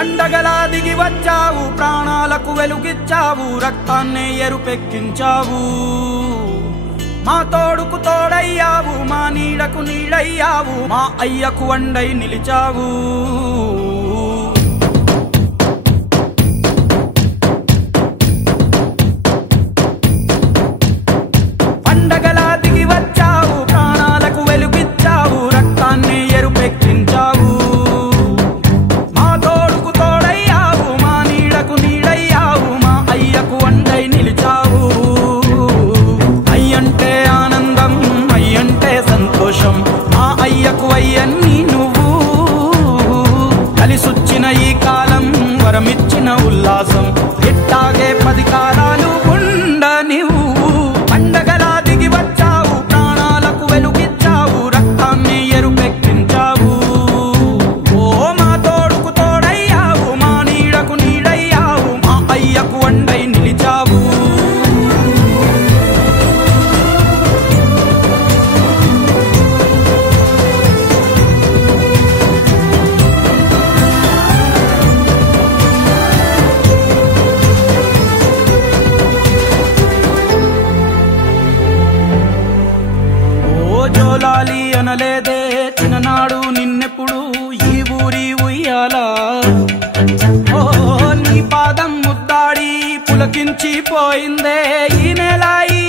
పండగలా దిగి వచ్చావు, ప్రాణాలకు వెలుగిచ్చావు, రక్తాన్నే ఎరుపెక్కించావు. మా తోడుకు తోడయ్యావు, మా నీడకు నీడయ్యావు, మా అయ్యకు వండై నిలిచావు. పండగలా దిగి వచ్చావు, ప్రాణాలకు వెలుగిచ్చావు, రక్తాన్ని ఎరుపెక్కించావు. మా తోడుకు తోడయ్యావు, మా నీడకు నీడయ్యావు, మా అయ్యకు వండై నిలిచావు. అయ్యంటే ఆనందం, అయ్యంటే సంతోషం, మా అయ్యకు అయ్యన్ని నువ్వు. కలిసొచ్చిన ఈ కాలం వరమిచ్చిన ఉల్లాసం, ఇట్టాగే 10 కాలాలు ఉండనివ్వు. పండగలా దిగి వచ్చావు, ప్రాణాలకు వెలుగిచ్చావు, రక్తాన్ని ఎరుపెక్కించావు. ఓ మా తోడుకు తోడయ్యావు, మా నీడకు నీడయ్యావు, మా అయ్యకు వండై నిలిచావు. జోలాలి అనలేదే చిన్ననాడు నిన్నెప్పుడు ఈ ఊరి ఉయ్యాలా. ఓ నీ పాదం ముద్దాడి పులకించిపోయిందే ఈ నెల ఈ